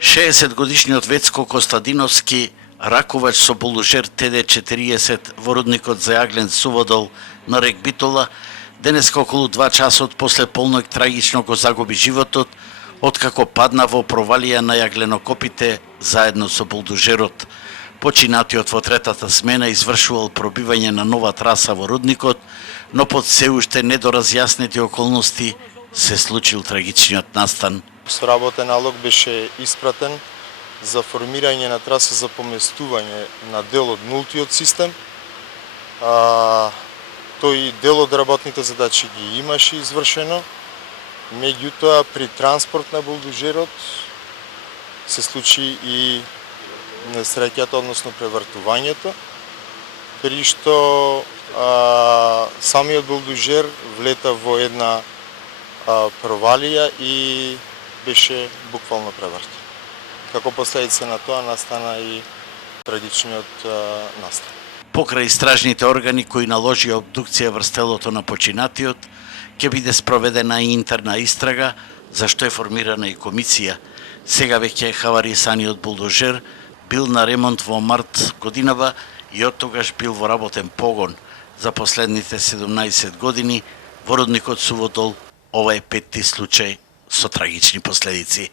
60-годишниот Вецко Костадиновски, ракувач со булужер ТД-40 во рудникот за јаглен Суводол на рек Битола, денеска околу 2 часот после полноќ трагично го загуби животот, откако падна во провалија на јагленокопите заедно со булдужерот. Починатиот во третата смена извршувал пробивање на нова траса во рудникот, но под се уште недоразјаснети околности се случил трагичниот настан. Соработен налог беше испратен за формирање на траса за поместување на дел од нултиот систем. Тој дел од работните задачи ги имаше извршено, меѓутоа при транспорт на булдужерот се случи и несреќата, односно превртувањето, при што самиот булдужер влета во една провалија и беше буквално превртен. Како последица на тоа настана и трагичниот настан. Покрај истражните органи кои наложија обдукција врз телото на починатиот, ќе биде спроведена и интерна истрага, за што е формирана и комисија. Сега веќе хаварисаниот булдожер бил на ремонт во март годинава и од тогаш бил во работен погон. За последните 17 години во рудникот Суводол ова е петти случај со трагични последици.